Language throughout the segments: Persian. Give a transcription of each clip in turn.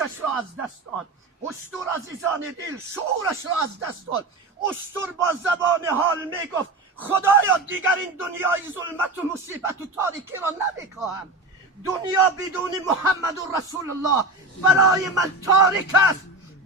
هوشش را از دست داد. اشتر عزیزان دل شعورش را از دست داد. اشتر با زبان حال میگفت خدایا دیگر این دنیای ظلمت و مصیبت و تاریکی را نمیخواهم. دنیا بدون محمد و رسول الله برای من تاریک است.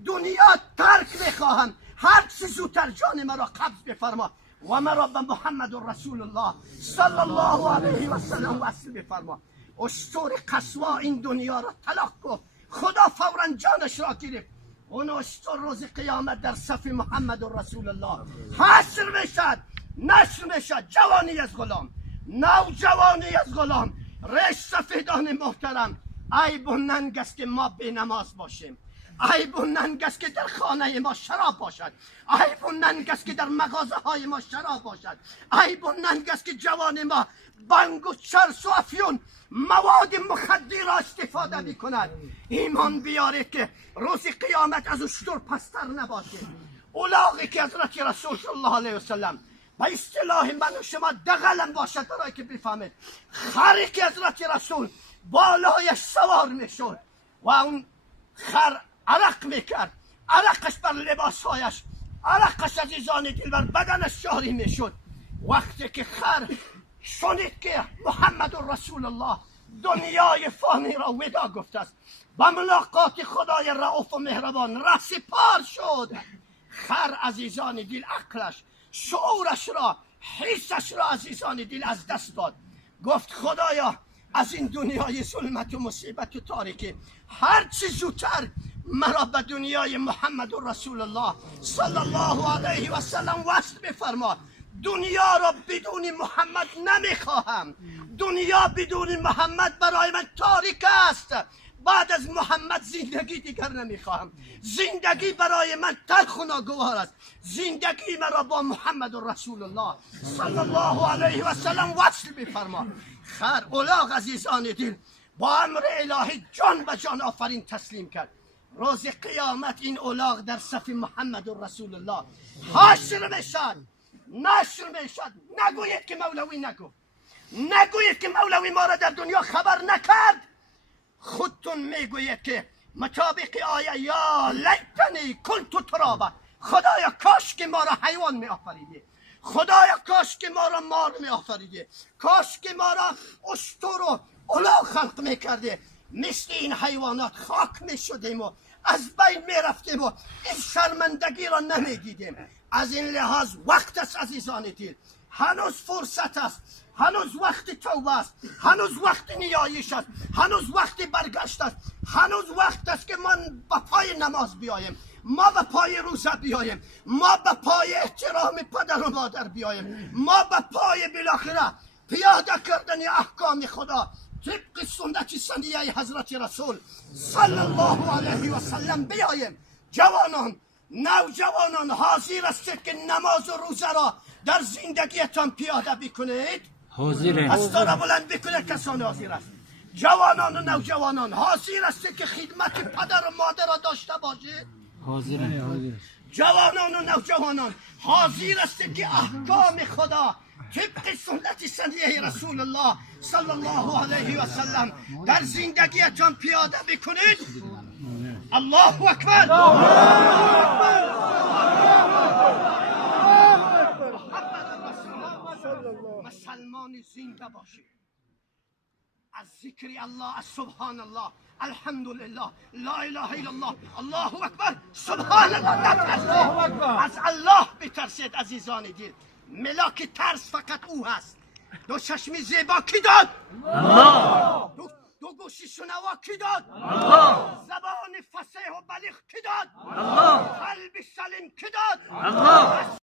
دنیا ترک میخواهم. هر چه زودتر جان مرا قبض بفرما و مرا به محمد و رسول الله صلی الله علیه و سلم وصل بفرما. اشتر قسوا این دنیا را طلاق گفت. خدا فورا جانش را گرفت. اون اشتر روز قیامت در صف محمد و رسول الله حشر میشد، نشر میشد. جوانی از غلام، نوجوانی از غلام. ریش سفیدان محترم، عیب و ننگ است که ما بی نماز باشیم. عیب و ننگ است که در خانه ما شراب باشد. عیب و ننگ است که در مغازه های ما شراب باشد. عیب و ننگ است که جوان ما بنگ و چرس و افیون مواد مخدر را استفاده می کند. ایمان بیارید که روز قیامت از اشتر پستر نباشه. اولاغی که حضرت رسول صلی الله علیه وسلم به اصطلاح من و شما دغلم باشد برای که بفهمید، خری که حضرت رسول بالایش سوار می شد و اون خر عرق میکرد، عرقش بر لباسهایش، عرقش عزیزان دل بر بدنش جاری میشد. وقتی که خر شنید که محمد رسول الله دنیای فانی را ودا گفته است، با ملاقات خدای رؤوف و مهربان رسپار شد. خر عزیزان دل عقلش، شعورش را، حسش را عزیزان دل از دست داد. گفت خدایا از این دنیای ظلمت و مصیبت و تاریکی هر چی زودتر مرا به دنیای محمد و رسول الله صلی الله علیه و سلم وصل بفرما. دنیا را بدون محمد نمیخواهم. دنیا بدون محمد برای من تاریک است. بعد از محمد زندگی دیگر نمیخواهم. زندگی برای من تلخ و ناگوار است. زندگی مرا با محمد و رسول الله صلی الله علیه و سلم وصل بفرما. خر اولاغ عزیزان دل با امر الهی جان به جان آفرین تسلیم کرد. روز قیامت این اولاغ در صف محمد و رسول الله حشر میشد، نشر میشد. نگویید که مولوی نگفت، نگویید که مولوی ما را در دنیا خبر نکرد. خودتون میگویید که مطابق آیه یا لیتنی کنت ترابا، خدایا کاش که ما را حیوان می آفریدی، خدایا کاش که ما را مار می آفریدی، کاش که ما را اشتر و اولاغ خلق می کردی. مثل این حیوانات خاک می شدیم و از بین می رفتیم و این شرمندگی را نمی دیدیم. از این لحاظ وقت است عزیزان دل، هنوز فرصت است، هنوز وقت توبه است، هنوز وقت نیایش است، هنوز وقت برگشت است، هنوز وقت است که ما به پای نماز بیاییم، ما به پای روزه بیاییم، ما به پای احترام پدر و مادر بیاییم، ما به پای بالاخره پیاده کردن احکام خدا طبق سنت سنیه حضرت رسول صلی الله علیه و سلم بیاییم. جوانان، نوجوانان حاضر هستید که نماز و روزه را در زندگیتان پیاده بکنید؟ حاضرم. دستا را بلند بکنید کسان حاضر است. جوانان و نوجوانان حاضر هستید که خدمت پدر و مادر را داشته باشید؟ حاضرم. جوانان و نوجوانان حاضر هستید که احکام خدا طبق سنت سنیه رسول الله صلی الله علیه و سلم در زندگیتان پیاده بکنید؟ الله اکبر. مسلمان زنده باشید. از ذکر الله، از سبحان الله، الحمدلله، لا اله الا الله، الله اکبر، سبحان الله نترسید. از الله بترسید عزیزان دل. ملاک ترس فقط او هست. دو چشم زیبا کی داد؟ الله. دو گوش شنوا کی داد؟ الله. زبان